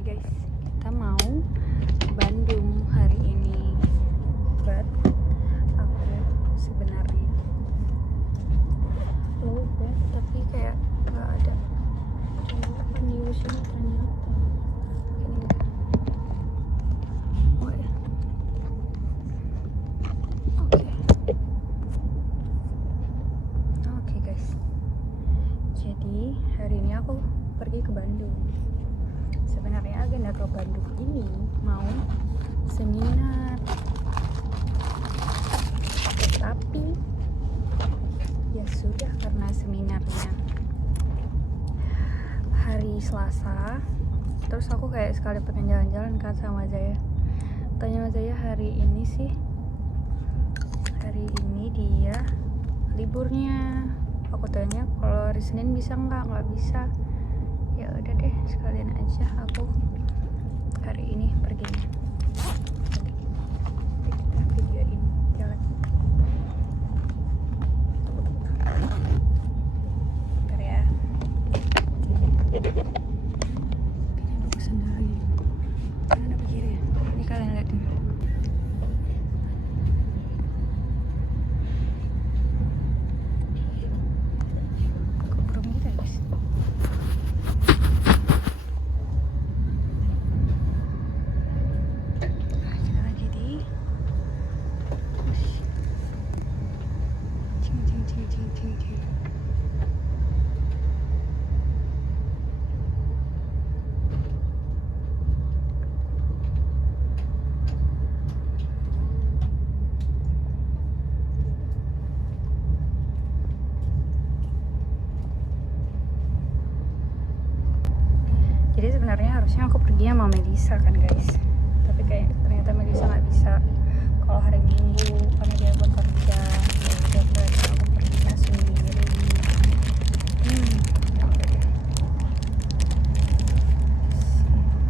guys, kita mau ke Bandung hari ini. But aku sebenarnya udah, tapi kayak nggak ada news ini ternyata. Ini oh ya, oke guys. Jadi hari ini aku pergi ke Bandung. Sebenarnya agenda ke Bandung ini mau seminar, tapi ya sudah, karena seminarnya hari Selasa, terus aku kayak sekali pengen jalan-jalan kan sama Zaya. Tanya sama Zaya, hari ini dia liburnya. Aku tanya kalau hari Senin bisa nggak bisa. Ya udah deh, sekalian aja aku hari ini perginya. Kita videoin jalan. Bentar ya. Duduk sendiri. Kanan apa kiri ya? Ini kalian lihat nih. Kumpul kita guys. Jadi sebenarnya harusnya aku pergi sama Melisa kan guys, tapi kayak ternyata Melisa nggak bisa kalau hari Minggu karena dia buat kerja. Ya udah, berarti aku perginya sendiri. Ya udah deh.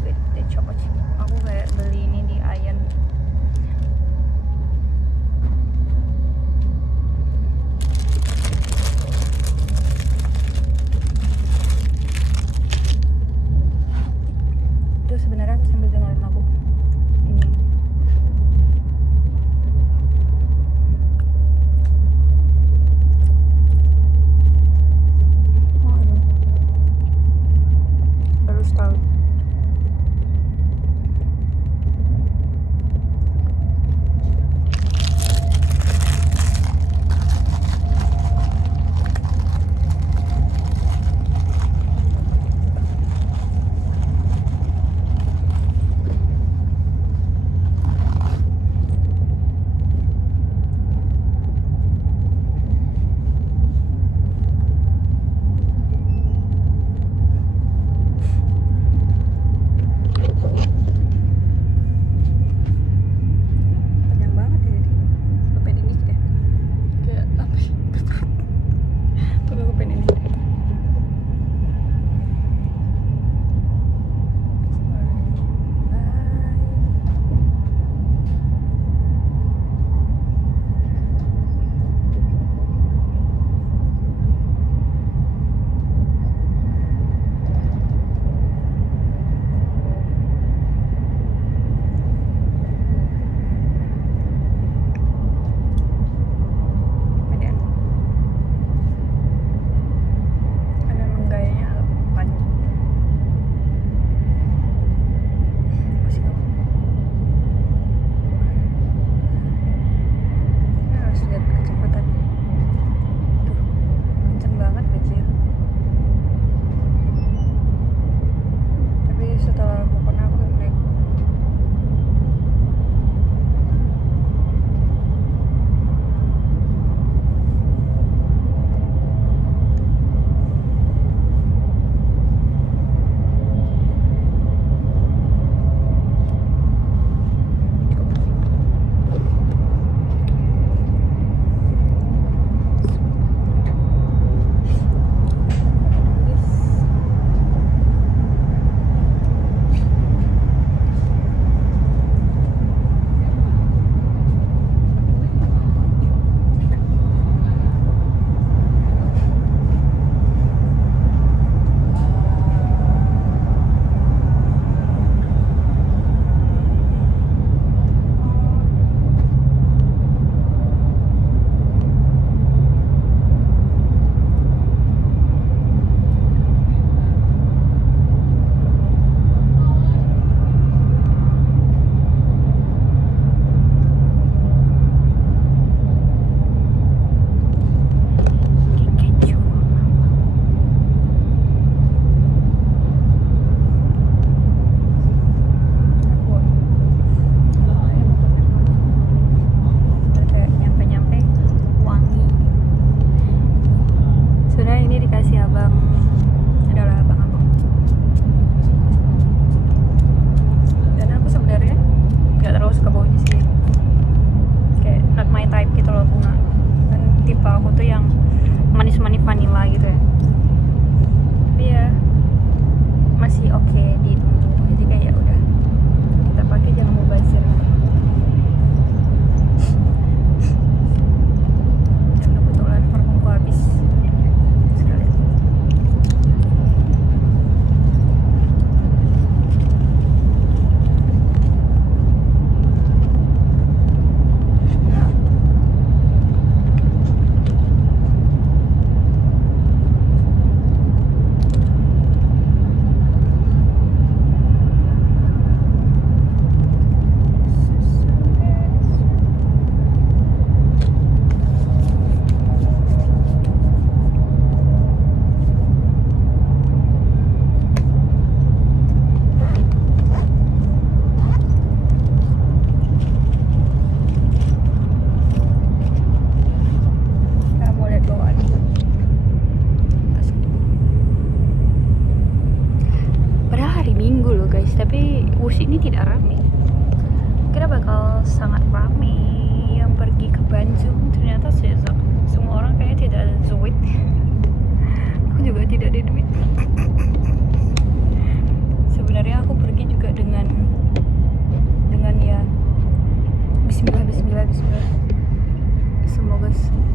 Wait, deh coba sih. Aku kayak beli ini di Ayan. Sebenarnya aku sambil dengerin lagu ini. Aduh, baru start. ready dulu, jadi kayak ya udah kita pakai, jangan mau bazir. Dan kebetulan parfumku habis sekalian. Kamu lihat bawaan. Padahal hari Minggu loh guys, tapi Wush ini tidak ramai. Kira bakal sangat ramai yang pergi ke Bandung, ternyata sejak semua orang kayaknya tidak ada duit. Aku juga tidak ada duit. Sebenarnya aku pergi juga dengan ya Bismillah Bismillah Bismillah.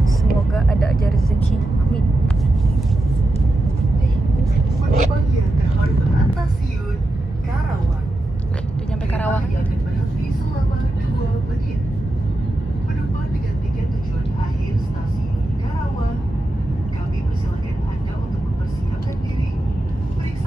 Semoga ada aja rezeki. Amin. Penumpang terhormat stasiun Karawang. Udah nyampe Karawang. Kereta akan berhenti selama 2 menit. Penumpang dengan tiket tujuan akhir stasiun Karawang, kami persilakan Anda untuk mempersiapkan diri, periksa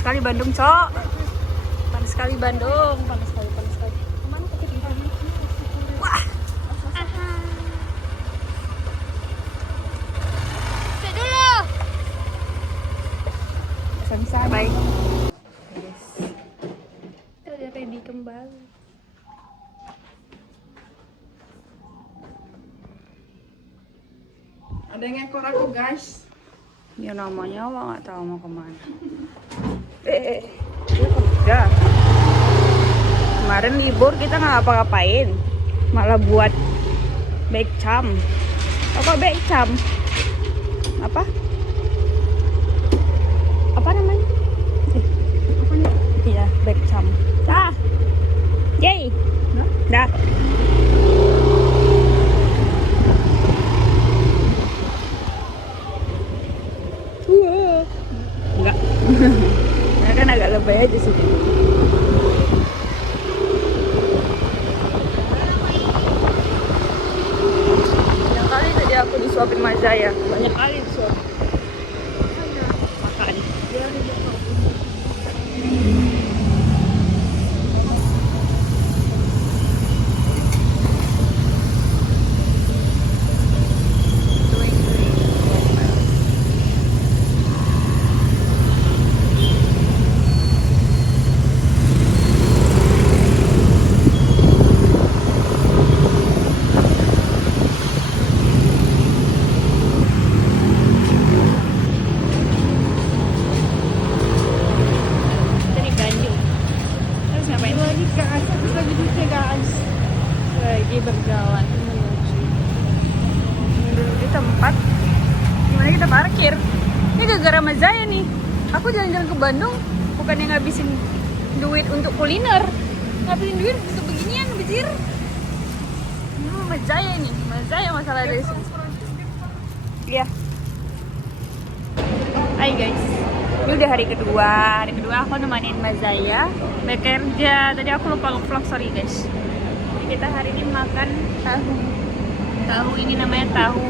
sekali Bandung, Cok. Panas sekali Bandung, panas sekali, panas sekali. Kemana kita? Wah. Cek dulu. Bisa baik. Yes. Kita udah ready kembali. Ada yang ngekor aku guys. Ya namanya awak nggak tahu mau kemana. Dia kerja. Kemarin libur kita nggak ngapa-ngapain, malah buat becam. Apa becam? Apa? Apa namanya? Apa nih? Iya, becam. Ah, yay, dah. Enggak. Nah, kan agak lebay aja sih. Banyak kali tadi aku disuapin Mazaya. Banyak kali disuapin. Makan. Dari Bandung. Terus ngapain? Lagi guys, habis lagi duduk guys. Lagi berjalan menuju tempat dimana kita parkir. Ini gara-gara Mazaya nih. Aku jalan-jalan ke Bandung bukannya ngabisin duit untuk kuliner, ngabisin duit untuk beginian, bejir. Ini Mazaya nih, Mazaya masalah dari sini. Iya. Hai guys, ini udah hari kedua. Hari kedua aku nemenin Mazaya bekerja. Tadi aku lupa nge-vlog, sorry guys. Jadi kita hari ini makan tahu. Tahu ini namanya tahu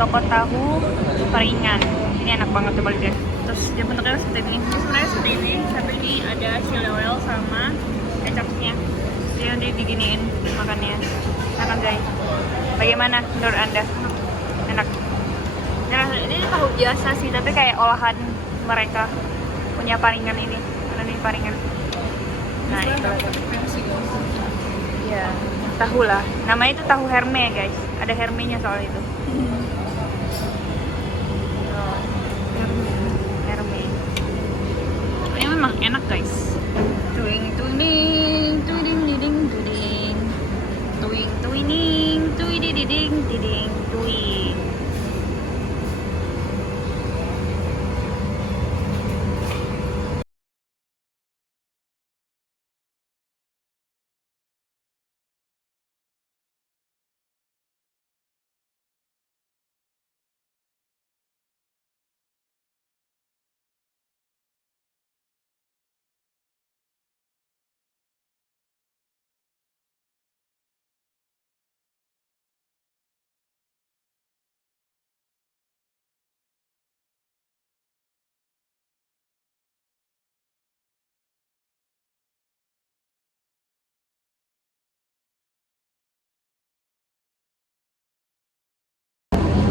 toko tahu Paringan. Ini enak banget, coba lihat. Terus dia bentuknya seperti ini. Ini sebenarnya seperti ini. Satu ini ada cilewel sama kecapnya. Jadi nanti diginiin makannya. Makan guys. Bagaimana menurut Anda? Enak. Ini tahu biasa sih, tapi kayak olahan mereka punya Paringan ini. Ada nih Paringan. Nah itu. Ya, tahu lah. Namanya itu tahu herme guys. Ada hermenya soal itu. Oh, herme. Ini memang enak guys. Tuing tuing tuing diding tuing. Tuing tuing tuing diding diding tuing.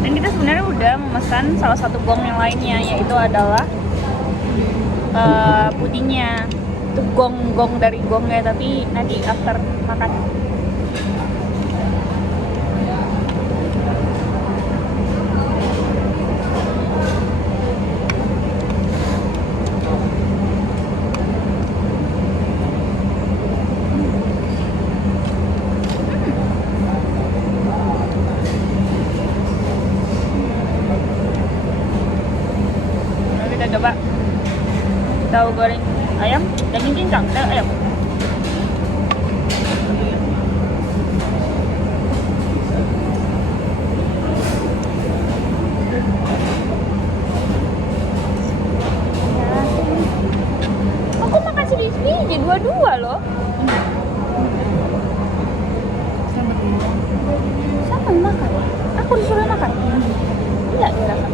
Dan kita sebenarnya udah memesan salah satu gong yang lainnya, yaitu adalah pudingnya. Itu gong dari gongnya, tapi nanti after makan. Kita coba tahu goreng ayam daging cincang, ayam. Aku makan sedikit aja, dua-dua loh. Siapa yang makan? Aku disuruh makan. Tidak dirasa.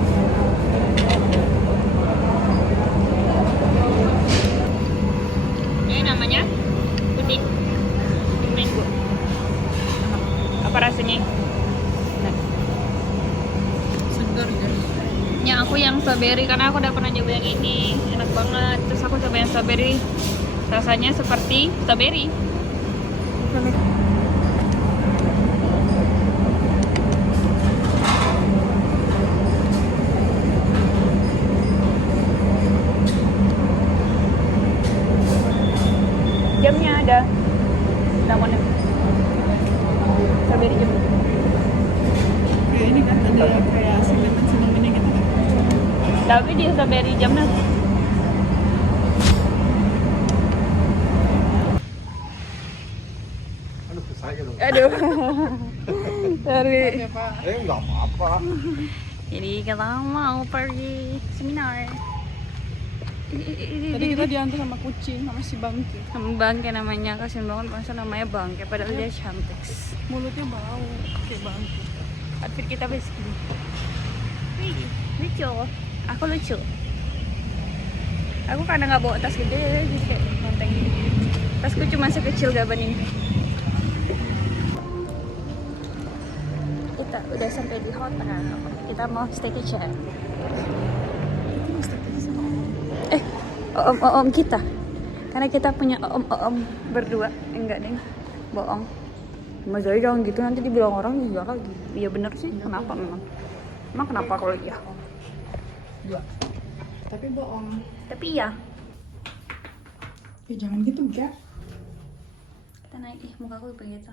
namanya? Putih mango. Apa rasanya? Nah. Segar guys. Ya aku yang strawberry karena aku udah pernah nyoba yang ini, enak banget. Terus aku coba yang strawberry, rasanya seperti strawberry. Jamnya ada, namanya strawberry jam. Kayak ini kan ada kayak semen-semen gitu kan. Tapi di strawberry jamnya. Aduh, saya dong. Aduh. Sorry. Ya Pak. Nggak apa-apa. Jadi kita mau pergi seminar. Tadi kita diantar sama kucing sama si Bangki. Sama Bangke namanya, kasian banget masa namanya Bangke padahal dia cantik. Mulutnya bau kayak Bangki. Outfit kita begini. Wih, lucu. Aku lucu. Aku karena nggak bawa tas gede jadi kayak monteng. Tasku cuma sekecil gaban ini. Kita udah sampai di hotel. Kita mau staycation. Om kita. Karena kita punya om berdua. Enggak, Deng. Bohong. Mas Zai jangan gitu, nanti dibilang orang juga lagi. Iya bener sih, kenapa memang? Emang kenapa kalau iya? Dua. Tapi bohong. Tapi iya. Ya jangan gitu, Gak. Kita naik, muka aku begitu.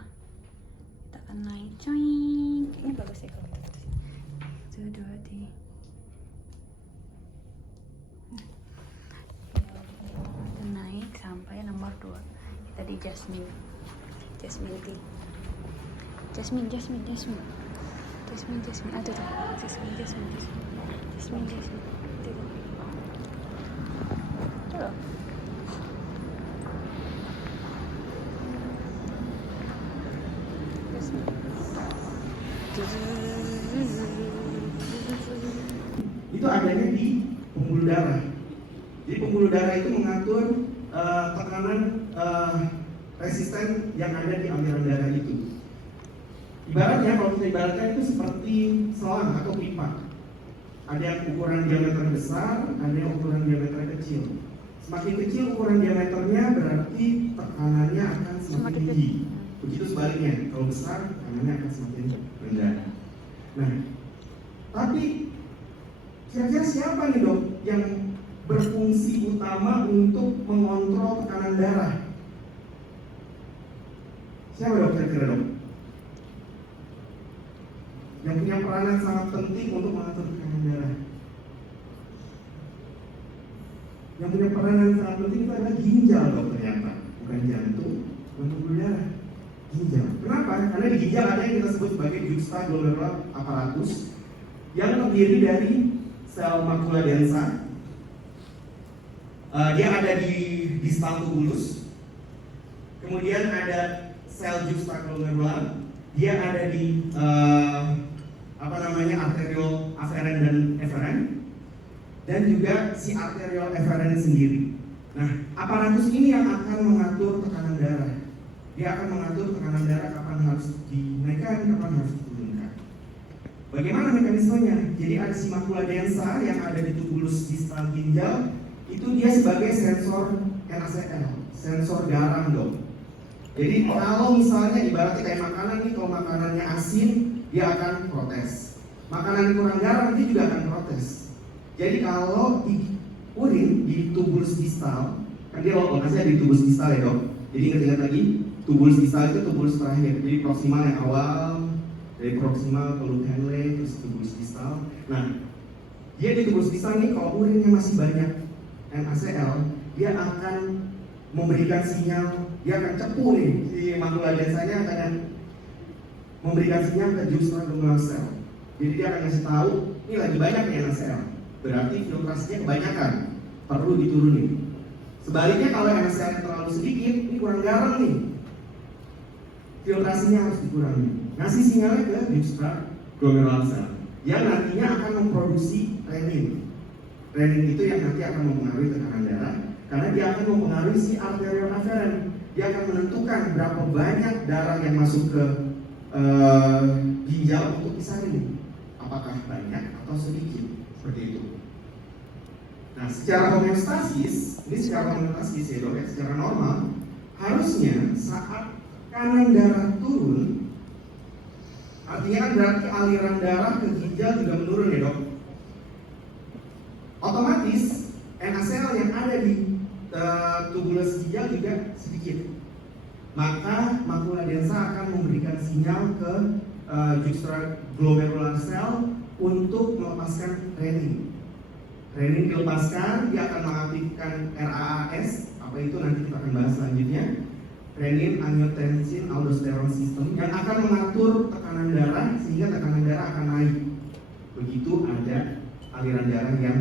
Kita akan naik, coy. Kayaknya bagus ya kalau gitu. 1, 2, 3. Kita naik sampai nomor 2. Kita di Jasmine Tea. Jasmine. Aduh tuh. Jasmine. Tuh. Tuh loh. Itu adanya di pembuluh darah. Jadi pembuluh darah itu mengatur tekanan resisten yang ada di aliran darah itu. Ibaratnya kalau kita ibaratkan itu seperti selang atau pipa. Ada yang ukuran diameter besar, ada yang ukuran diameter kecil. Semakin kecil ukuran diameternya berarti tekanannya akan semakin tinggi. Begitu sebaliknya, kalau besar tekanannya akan semakin rendah. Nah, tapi kira-kira siapa nih dok yang berfungsi utama untuk mengontrol tekanan darah? Siapa dok kira-kira dok? Yang punya peranan sangat penting untuk mengatur tekanan darah. Yang punya peranan sangat penting itu adalah ginjal dok ternyata, bukan jantung, bukan pembuluh darah. Ginjal. Kenapa? Karena di ginjal ada yang kita sebut sebagai juxtaglomerular apparatus yang terdiri dari sel makula densa. Dia ada di distal tubulus. Kemudian ada sel juxtaglomerular. Dia ada di arteriol aferen dan eferen, dan juga si arteriol eferen sendiri. Nah, aparatus ini yang akan mengatur tekanan darah. Dia akan mengatur tekanan darah kapan harus dinaikkan, kapan harus diturunkan. Bagaimana mekanismenya? Jadi ada si makula densa yang ada di tubulus distal ginjal. Itu dia sebagai sensor NaCl, sensor garam dok. Jadi kalau misalnya ibaratnya kayak makanan nih, kalau makanannya asin, dia akan protes. Makanan kurang garam, dia juga akan protes. Jadi kalau di urin, di tubulus distal, kan dia lokasinya di tubulus distal ya dok. Jadi ingat-ingat lagi, tubulus distal itu tubulus terakhir. Jadi proksimal yang awal, dari proksimal ke loop Henle, terus tubulus distal. Nah, dia di tubulus distal ini kalau urinnya masih banyak NaCl, dia akan memberikan sinyal, dia akan cepu nih, si makula densanya akan memberikan sinyal ke juxtaglomerular cell. Jadi dia akan kasih tahu, ini lagi banyak nih NaCl, berarti filtrasinya kebanyakan, perlu diturunin. Sebaliknya kalau NaCl terlalu sedikit, ini kurang garam nih, filtrasinya harus dikurangi. Ngasih sinyalnya ke juxtaglomerular cell, yang nantinya akan memproduksi renin. Renin itu yang nanti akan mempengaruhi tekanan darah. karena dia akan mempengaruhi si arterial afferent. Dia akan menentukan berapa banyak darah yang masuk ke ginjal untuk disaring, apakah banyak atau sedikit, seperti itu. Nah, secara homeostasis, ini secara homeostasis ya dok ya, secara normal harusnya saat kanan darah turun, artinya kan berarti aliran darah ke ginjal juga menurun ya dok. Otomatis NaCl yang ada di tubulus ginjal juga sedikit. Maka makula densa akan memberikan sinyal ke juxtaglomerular cell untuk melepaskan renin. Renin dilepaskan, dia akan mengaktifkan RAAS, apa itu nanti kita akan bahas selanjutnya. Renin angiotensin aldosterone system yang akan mengatur tekanan darah sehingga tekanan darah akan naik. Begitu ada aliran darah yang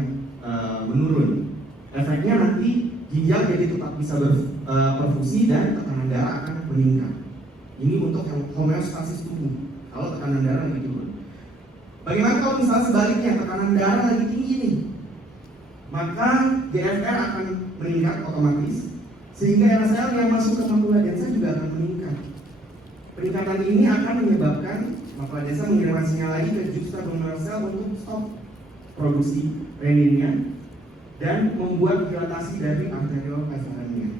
menurun. Efeknya nanti ginjal jadi tetap bisa berfungsi dan tekanan darah akan meningkat. Ini untuk homeostasis tubuh. Kalau tekanan darah lagi turun. Bagaimana kalau misalnya sebaliknya tekanan darah lagi tinggi nih? Maka GFR akan meningkat otomatis, sehingga NaCl yang masuk ke makula densa juga akan meningkat. Peningkatan ini akan menyebabkan makula densa mengirimkan sinyal lagi ke juxtaglomerular cell untuk stop produksi reninnya dan membuat dilatasi dari arterial afferentnya,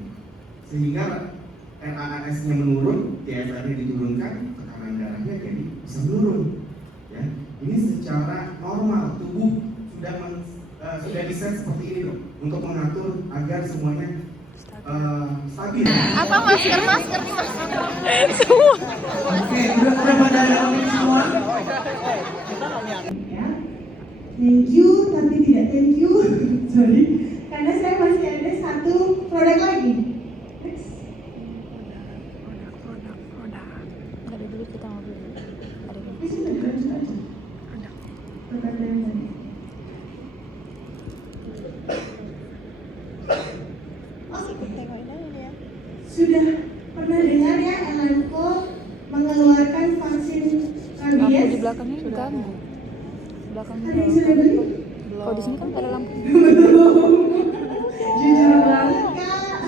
sehingga RAAS-nya menurun, GFR-nya diturunkan, tekanan darahnya jadi bisa menurun. Ya, ini secara normal tubuh sudah diset seperti ini dok, untuk mengatur agar semuanya stabil. Apa masker nih mas? Oke, udah pada komen semua? Thank you, tapi tidak thank you. Sorry, karena saya masih ada satu produk lagi. Next. Nggak ada duit, kita mau beli. Ada yang Ini sudah dilanjut aja. Produk dari tadi. Sudah pernah dengar ya Elanco mengeluarkan vaksin lampu rabies? di belakangnya ganggu. Belakangnya. Ada yang sudah beli? Kalau di sini kan nggak ada lampu. Jujur banget kak.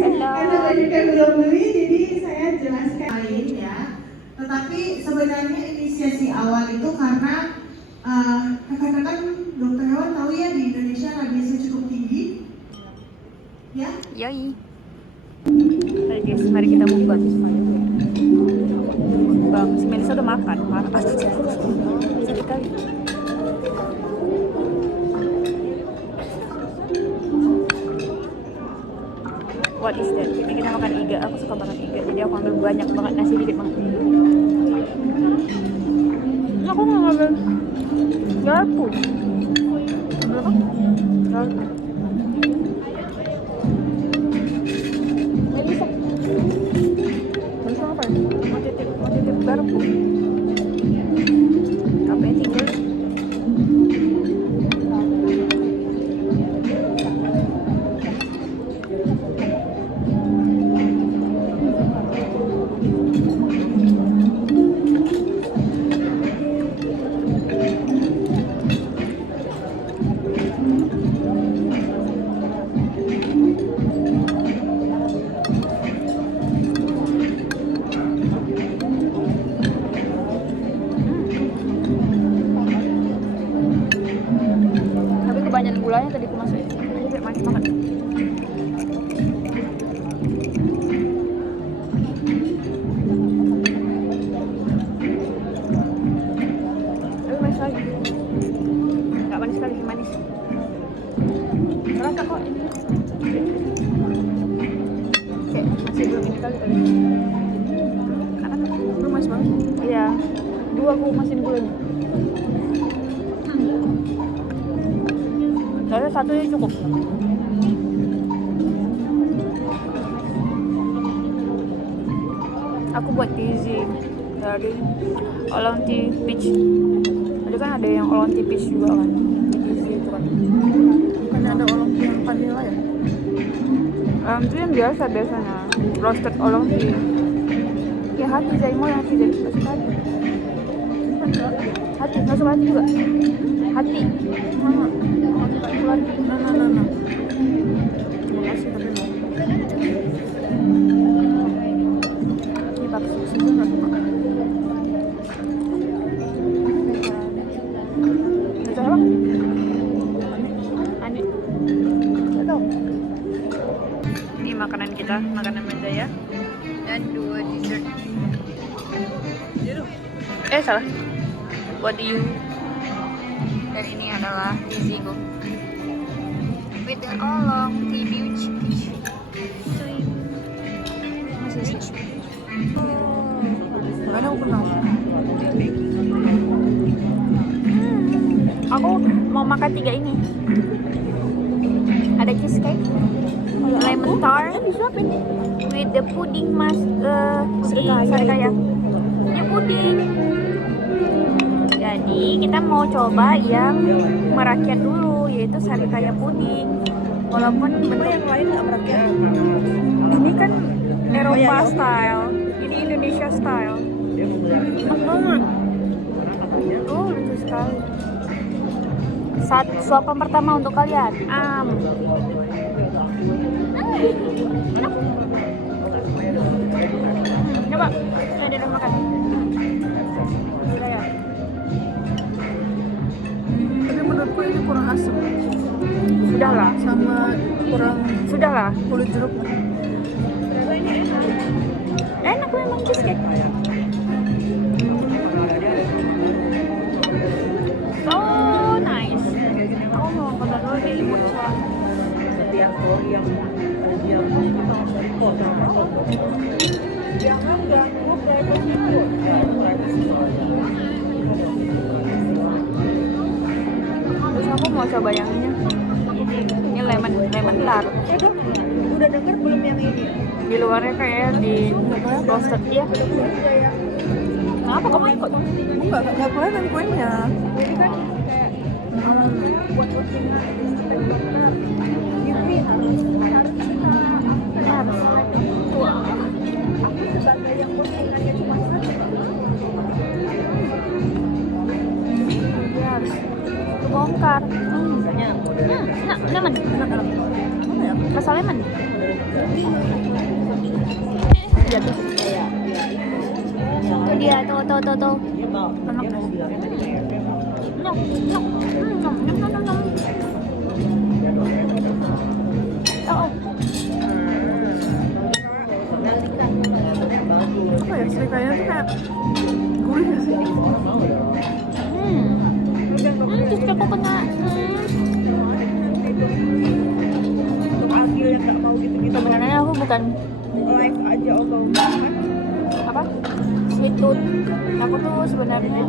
Karena banyak yang belum beli, jadi saya jelaskan lain ya. Tetapi sebenarnya inisiasi awal itu karena rekan-rekan dokter hewan tahu ya di Indonesia rabiesnya cukup tinggi. Ya? Yoi. Baik guys, mari kita mukbang semuanya. Mukbang, si Melisa udah makan, parah. Sedih kali. What is that? Ini kita makan iga, aku suka banget iga. Jadi aku ambil banyak banget, nasi dikit banget. Aku nggak ngambil garpu. Berapa? Garpu. Melisa. Melisa apa ya? Mau titip garpu. Apa yang tinggal? Kebanyakan gulanya tadi aku masukin. Jadi biar manis banget. Tapi manis lagi. Nggak manis sekali, manis. Terasa kok ini. Oke, masih belum ini kali tadi. Belum manis banget. Iya. 2 aku masukin gulanya. Saya satu ini cukup. Aku buat easy dari oolong tea peach. Tadi kan ada yang oolong tea peach juga kan. Easy itu kan. Kan ada oolong tea yang vanilla ya. Itu yang biasa biasanya. Roasted oolong tea. Ya hati Zaimo yang hati Zaimo. Masuk hati. Hati, masuk hati juga. Hati. Mana? Nah. makanan kita, makanan Mandaya. Dan 2 dessert. Salah. What do you? Dan ini adalah Izigo. With the olong, peach. Mana aku kenal? Aku mau makan 3 ini. Ada cheesecake, lemon tart, with the pudding sarikaya. Ini puding. Jadi kita mau coba yang merakyat dulu, yaitu sarikaya puding. Walaupun bentuk Yang lain nggak merakyat. ini kan Eropa style, ini Indonesia style. Enak banget. Oh, lucu sekali. Suapan pertama untuk kalian. Coba, saya ada makan. Sudah ya. Tapi menurutku ini kurang asam. Sudahlah. Sama kurang Sudahlah. kulit jeruk. Enak memang cheesecake. So nice. Aku mau kota dulu di ibu tua. Jangan ganggu privacy gue. Terus aku mau coba yang ini. Ini lemon tart. Udah denger belum yang ini? Di luarnya kayak di roasted ya. Kenapa kamu ikut? Enggak kelihatan kuenya. Jadi kan buat kucing harus aku sebagai yang postingannya cuma satu dia harus kebongkar. Lemon rasa lemon jatuh. Itu dia tuh Apa ya, serikaya tuh kayak gurih gak sih? Cheesecake coconut. Untuk Agil yang gak mau gitu-gitu. Sebenarnya aku bukan Live aja Allah. apa sweet tooth. Aku tuh sebenarnya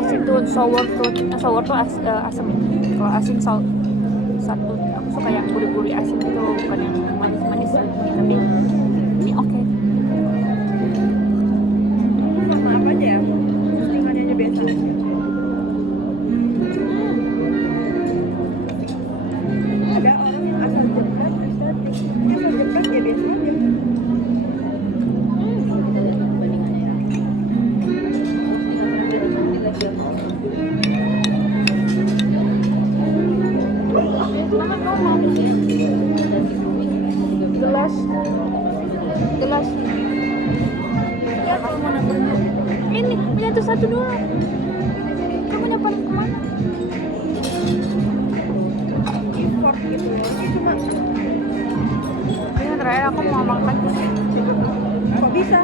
asin tooth, sour tooth. Sour tuh asam. Kalau asin satu. Aku suka yang gurih-gurih asin gitu, bukan yang manis-manis. Tapi ini oke. Sama apa aja ya? Postingannya aja biasa. Ada orang yang asal jepret, asal jepret ya biasa aja. Gelas. Ya kalau mau nambah Ini punya tuh satu dulu. Kamu nyapain kemana? import gitu loh. Ini cuma Ini terakhir aku mau makan. kok bisa?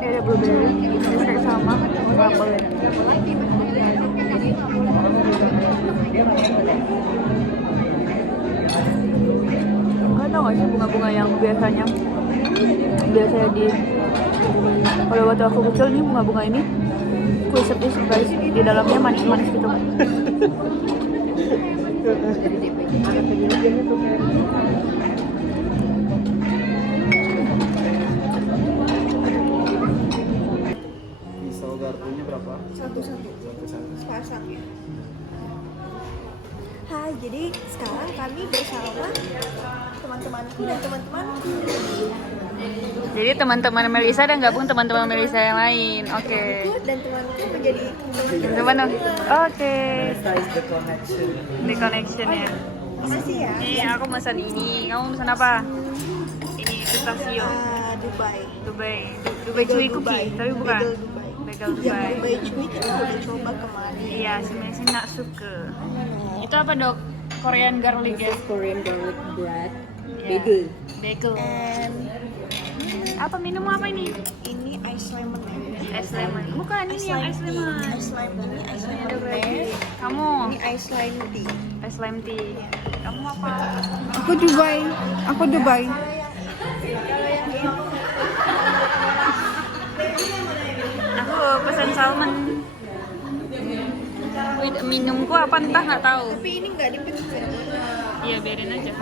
Ini ada blueberry, cheesecake sama apel. Kalian tau gak sih bunga-bunga yang biasanya di kalau waktu aku kecil nih bunga-bunga ini aku isep-isep guys, di dalamnya manis-manis gitu. Pisau garpunya berapa? Satu-satu. Sepasang ya. Hai, jadi sekarang kami bersama teman-temanku dan teman-temanku. Jadi teman-teman Melisa dan gabung teman-teman Melisa yang lain. Oke. Dan temanku menjadi Teman. Oke. The connection ya. Makasih ya. Ini aku pesan ini. Kamu pesan apa? Ini pistachio. Dubai chewy cookie, tapi bukan. Bagel Yang Dubai. Dubai cuy kita udah coba kemarin. Iya, si Melisa nggak suka. Itu Itu apa dok? Korean garlic ya? Korean garlic bread, Ya. Bagel. and Apa minum apa ini? ini ice lemon. Es lemon. Bukan ini yang es lemon. Ice lemon ini ice Ini lemon ada berarti. teh. Kamu Ini ice lime tea. es lime tea. Kamu apa? Aku Dubai. Aku pesan salmon. Wait, minumku apa entah nggak tahu. Tapi ini nggak dipencet. Iya biarin aja.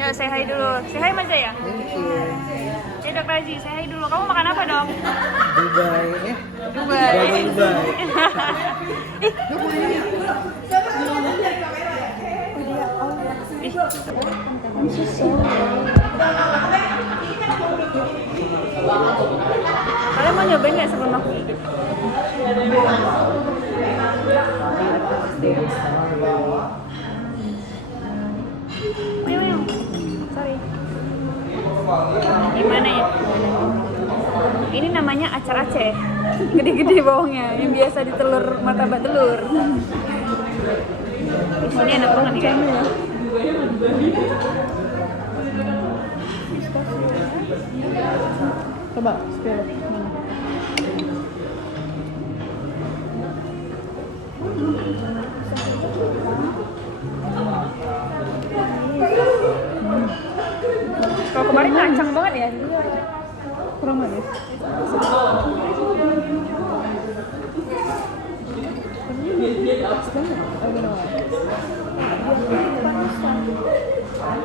Ya say hi dulu. Say hi Mas ya. Ya dok Raji, say hi dulu. Kamu makan apa dok? Dubai, Dubai. Kalian mau nyobain nggak sebelum aku hidup? Sorry. Gimana ya? Ini namanya acar Aceh. Gede-gede bawangnya, yang biasa di telur martabak telur. Ini enak banget nih kayaknya. Coba, spill. Kalau kemarin lancang banget ya. Kurang manis.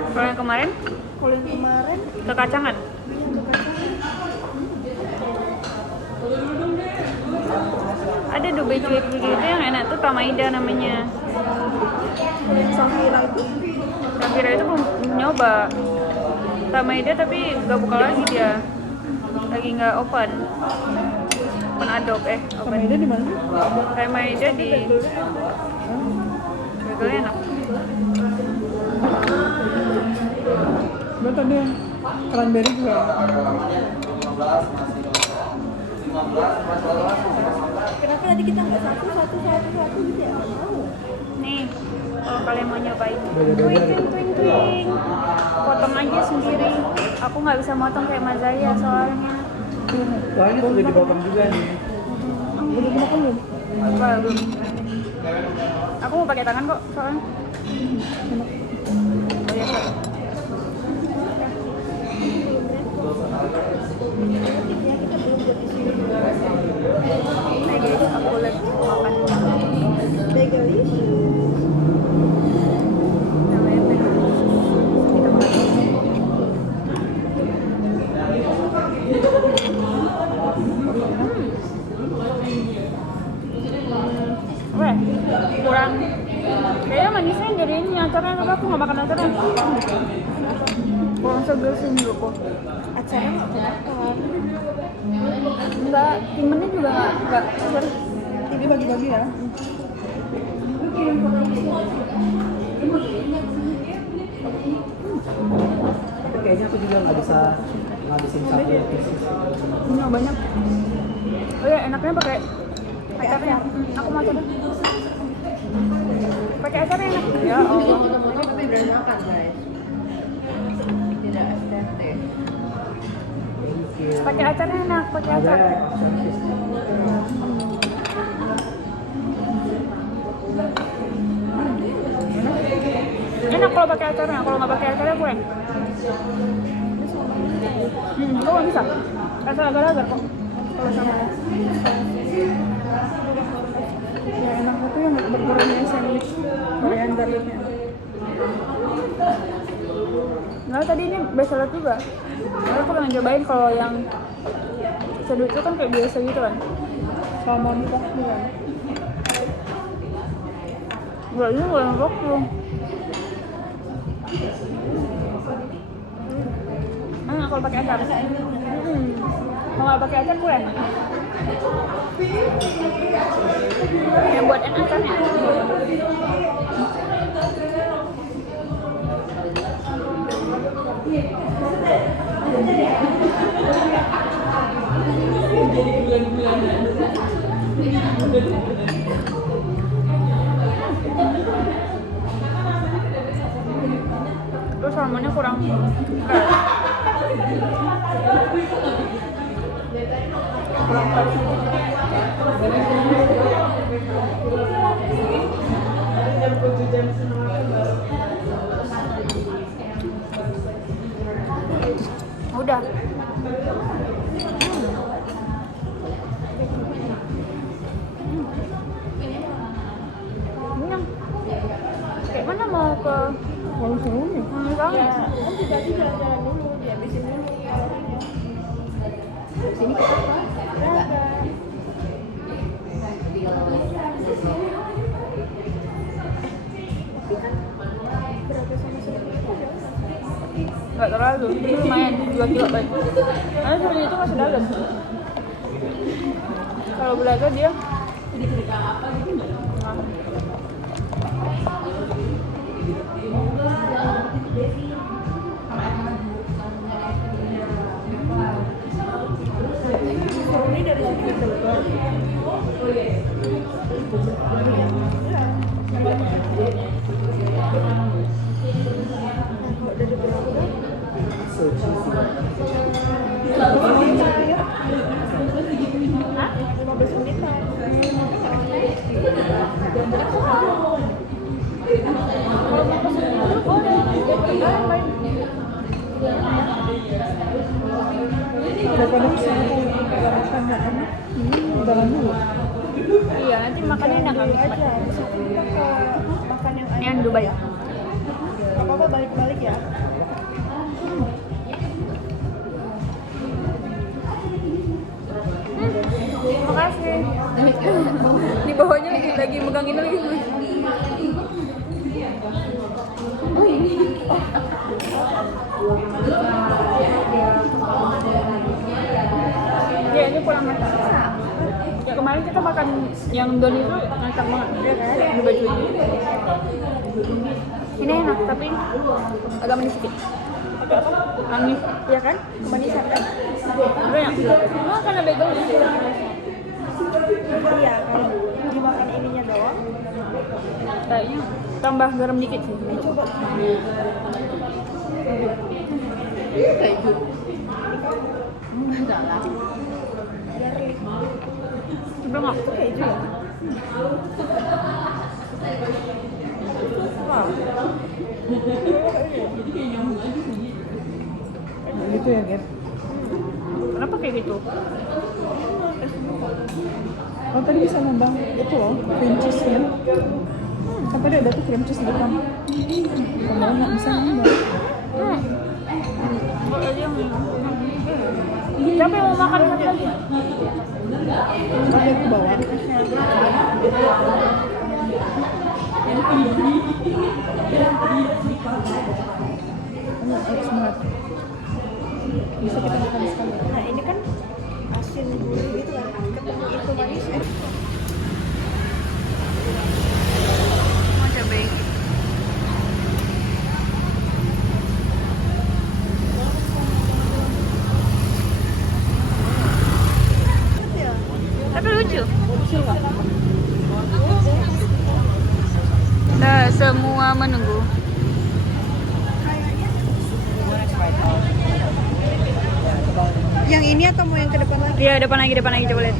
Kalau yang kemarin Kalau yang kemarin kekacangan. Ada Dubai cuit gitu yang enak tuh Tamaida namanya. Safira itu Safira itu belum nyoba. Tamaida tapi nggak buka lagi dia. Lagi nggak open. Open Adobe open. sama ide di mana? Tamaida di Begelnya enak. Gue tadi yang cranberry juga. Kenapa tadi kita nggak satu gitu ya? Nih, kalau kalian mau nyobain, twing. Potong aja sendiri. Aku nggak bisa motong kayak Mazaya soalnya. Wah ini sudah dipotong juga nih. Udah makan belum? Belum. Aku mau pakai tangan kok soalnya. Oh ya, sorry. Hai guys, aku lagi makan Begelis. namanya Begelis. Kita makan. Weh, kurang. Kayaknya manisnya dari ini acaranya, tapi aku nggak makan acaranya. Kurang seger sih menurutku. Acaranya nggak makan. Enggak, timennya juga nggak seger. Ini bagi-bagi ya. Tapi kayaknya aku juga nggak bisa ngabisin satu piece. Ini banyak. Oh ya, enaknya pakai acaranya. Aku mau coba. Pakai acaranya enak. Ya Allah. Tapi berantakan guys. Tidak estetik. Pakai acaranya enak, pakai Ada acar. Enak kalau pakai acaranya, kalau nggak pakai acaranya kurang. Kok nggak bisa? Rasa agar-agar kok. Kalau sama Ya enaknya tuh yang burgernya sandwich Korean garlicnya. Nah tadi ini best seller juga. Karena aku pengen cobain kalau yang sandwich itu kan kayak biasa gitu kan. Salmon kah bukan? Enggak, ini goreng waktu. Kalau pakai acar. Kalau nggak pakai acar kurang. Yang buat enak acarnya. salmonnya kurang udah. Kenyang. Kayak mana mau ke Warung serum ya? Wangi? Kan kita jalan-jalan dulu, dihabisin dulu kalorinya. Sini ke apa? Braga. Tapi kan Braga sama serum itu jauh. Nggak terlalu, itu lumayan 2 kilo baik. Karena sebenarnya itu masih dalam. Kalau Braga dia Serum ini dari sini ke Bogor. Dari Braga. Hah? 15 menitan. Daripada kesana makan nggak enak, ini jalan dulu. iya nanti makannya enak Ini kan? aja, misalnya ke makan yang Yang Dubai. Nggak apa-apa balik-balik ya. Makasih. Di bawahnya lagi megang ini lagi. Ya ini pulang makan. Ya kemarin kita makan yang don itu ngacak banget. Di baju ini. Ini enak tapi agak manis sedikit. Manis, ya kan? Kemanisan kan? Udah ya? Oh, karena bagel ini kurang. Iya, kalau dimakan ininya doang. Kayaknya tambah garam dikit sih. Coba. Coba nggak? Keju ya? Wow. Gitu ya, Gap? Kenapa kayak gitu? Oh, tadi bisa nambah itu loh, cream cheese-nya. Sampai ada tuh cream cheese di depan. Kalau nggak bisa nambah. Kok aja yang siapa yang mau makan satu lagi? Ada ke bawah. Semangat. Bisa kita makan sekali. Nah, ini kan asin gurih gitu kan. Ketemu itu manis. Mau cobain. Tapi lucu. Kita semua menunggu. Yang ini atau mau yang ke depan lagi? Iya, depan lagi coba lihat.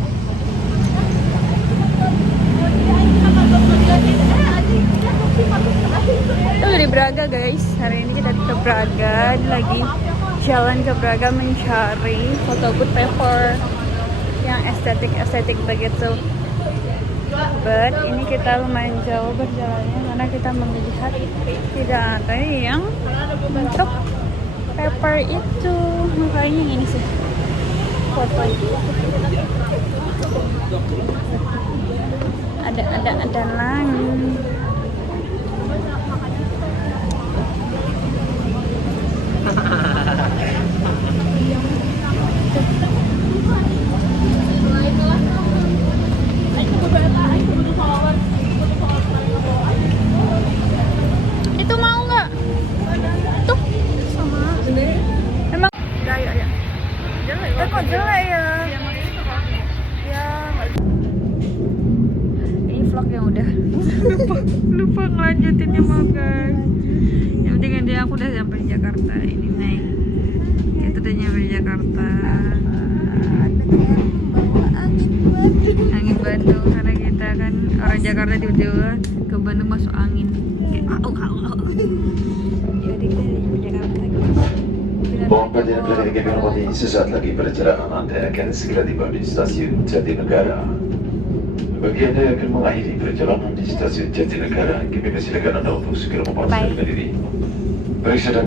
Itu di Braga guys. Hari ini kita ke Braga, lagi jalan ke Braga mencari photo booth paper yang estetik begitu. But ini kita lumayan jauh berjalannya karena kita melihat tidak ada yang untuk paper itu. Makanya yang ini sih foto itu. Ada lain. Itu mau nggak? Tuh sama. Emang? Ya. Jelek. Kok jelek ya? Ya. Ini vlognya udah lupa ngelanjutinnya, maaf guys. Yang penting intinya aku udah sampai di Jakarta. Ini naik kita udah nyampe di Jakarta. Angin Bandung, karena kita kan orang Jakarta tiba-tiba ke Bandung masuk angin kayak jadi kita di Jakarta guys. Mohon perhatian dari Kemendikbud, sesaat lagi perjalanan Anda akan segera tiba di stasiun Jatinegara. Bagi Anda yang akan mengakhiri perjalanan di stasiun Jatinegara, kami persilakan Anda untuk segera mempersiapkan diri. Periksa dan